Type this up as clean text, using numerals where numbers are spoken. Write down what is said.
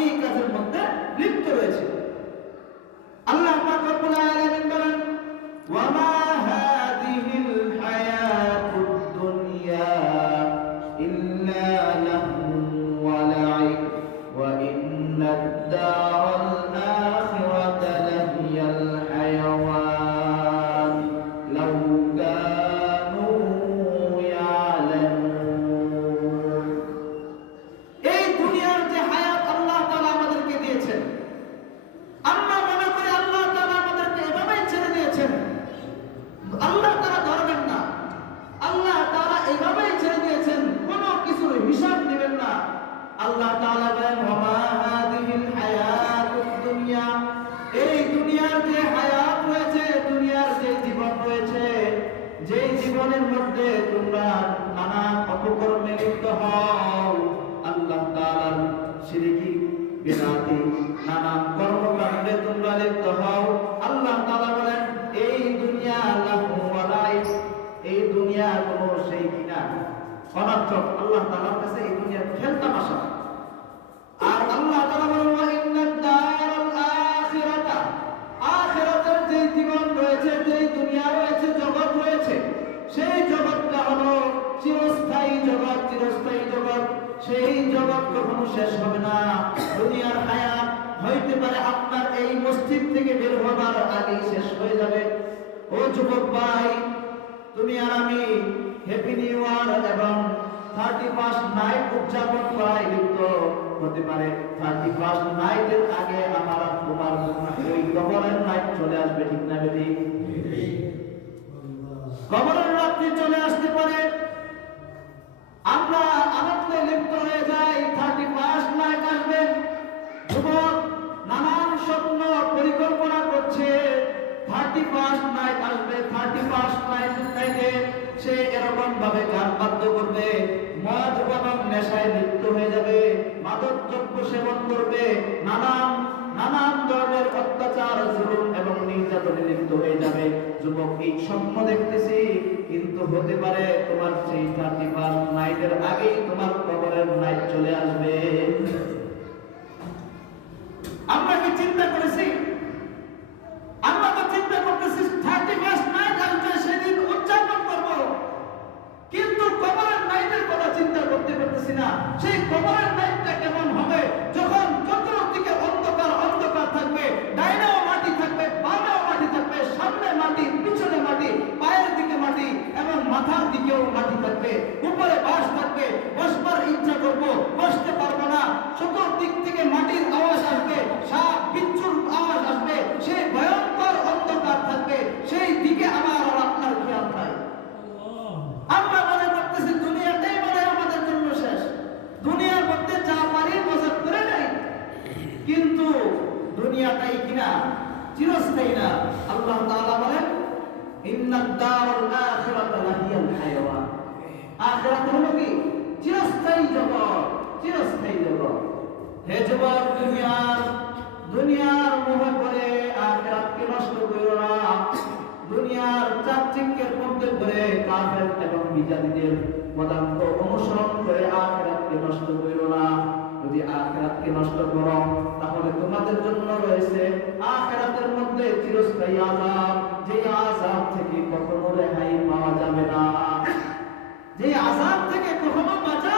এই কাজের মধ্যে লিপ্ত রয়েছে। আল্লাহ পাক রব্বুল আলামিন বলেন, ওয়া মা হাযিহিল হায়াতুদ দুনিয়া ইল্লা লাহু ওয়া লা'ib ওয়া ইন্নাদ দারাল আখিরাতা লাহিয়াল হায়াওয়ান লাউ কানু ইয়ালামুন। এই দুনিয়ার যে হায়াত আল্লাহ তাআলা আমাদেরকে দিয়েছেন, আমরা মনে করি আল্লাহ তাআলা আমাদেরকে এভাবেই ছেড়ে দিয়েছেন, আল্লাহ তাআলা ধরবেন না, আল্লাহ তাআলা এভাবেই ছেড়ে দিয়েছেন, কোনো কিছুর হিসাব নেবেন না। আল্লাহ তাআলা বলেন, ওয়া মা হাযিহিল হায়াতুদ দুনিয়া, এই দুনিয়ার যে হায়াত রয়েছে, দুনিয়ার যে জীবন রয়েছে, যে জীবনের মধ্যে তোমরা নানা অপকর্মে লিপ্ত হও, আল্লাহ তাআলার শিরকি বিদাতি নানা কর্মকাণ্ডে তোমরা লিপ্ত হও, আল্লাহ তাআলা বলেন এই দুনিয়া লাহু ওয়া লা'ib, এই দুনিয়া কোনো সেই কিনা অনর্থক, আল্লাহ তাআলার কাছে এই দুনিয়া খেলতামাশা। আর আল্লাহ তাআলা বলেন, ওয়া ইন্নাদ দারাল আখিরাতা, আখিরাতের যে জীবন রয়েছে, যে দুনিয়া রয়েছে, জগৎ রয়েছে, সেই জগৎটা হলো চিরস্থায়ী জগৎ, চিরস্থায়ী জগৎ। সেই জগৎ কখনো শেষ হবে না। দুনিয়ার হায়াত হইতে পারে আপনার এই মসজিদ থেকে বের হবার আগেই শেষ হয়ে যাবে। ও যুবক ভাই, তুমি আর আমি হ্যাপি নিউ ইয়ার এবং 31st নাইট উদযাপন করায় লিপ্ত হতে পারে। 31st নাইটের আগে আমার তোমার ওই কবরের নাইট চলে আসবে, ঠিক না বেটি? কবরের রাত্রি চলে আসতে পারে, আমরা আনন্দে লিপ্ত হয়ে যাই, 31st নাইট আসবে, যুবক নানান স্বপ্ন পরিকল্পনা করছে, 31st নাইট আসবে, 31st নাইটে সে এরকম ভাবে গান বাদ্য করবে, মদ এবং নেশায় লিপ্ত হয়ে যাবে, মাদক দ্রব্য সেবন করবে, নানান ধরনের অত্যাচার, জুলুম এবং নির্যাতনে লিপ্ত হয়ে যাবে। যুবক এই স্বপ্ন দেখতেছি, কিন্তু হতে পারে তোমার সেই 31st নাইটের আগেই তোমার কবরের নাইট চলে আসবে। আমরা কি চিন্তা করেছি? আমরা তো চিন্তা করতেছি 31st নাইট আসবে, সেদিন উদযাপন করব, কিন্তু কবরের নাইটের কথা চিন্তা করতে পারতেছি না। সেই কবরের নাইটটা কেমন হবে, যখন চতুর্দিকে অন্ধকার অন্ধকার থাকবে, ডাইনেও মাটি থাকবে, বামেও মাটি থাকবে, সামনে মাটি, পিছনে মাটি, পায়ের দিকে মাটি এবং মাথার দিকেও মাটি থাকবে, উপরে বাঁশ থাকবে, বসবার ইচ্ছা করবো, বসতে পারবো না, চতুর্দিক থেকে মাটির আওয়াজ আসবে, সাপ বিচ্ছুর আওয়াজ আসবে, সেই ভয়ঙ্কর অন্ধকার থাকবে, সেই দিকে আমার আর আপনার খেয়াল নাই। আমরা মনে করতেছি দুনিয়াটাই মনে আমাদের জন্য শেষ, দুনিয়ার মধ্যে যা পারি মজা করে নেই, কিন্তু দুনিয়াটাই কিনা চিরস্থায়ী না। আল্লাহ তাআলা বলেন, ইন্নাদ দারাল আখিরাতা লাহিয়াল হায়াওয়ান, আখিরাত হলো কি? চিরস্থায়ী জগৎ, চিরস্থায়ী জগৎ। হে যুবক, দুনিয়ার মোহে পড়ে আখিরাতকে নষ্ট করিও না। দুনিয়ার চাকচিক্যের মধ্যে পড়ে কাফের এবং বিজাতিদের পদাঙ্ক অনুসরণ করে আখিরাতকে নষ্ট করিও না। যদি আখিরাতকে নষ্ট করো, তাহলে তোমাদের জন্য রয়েছে আখিরাতের মধ্যে চিরস্থায়ী আযাব, যে আযাব থেকে কখনো রেহাই পাওয়া যাবে না, যে আযাব থেকে কখনো বাঁচা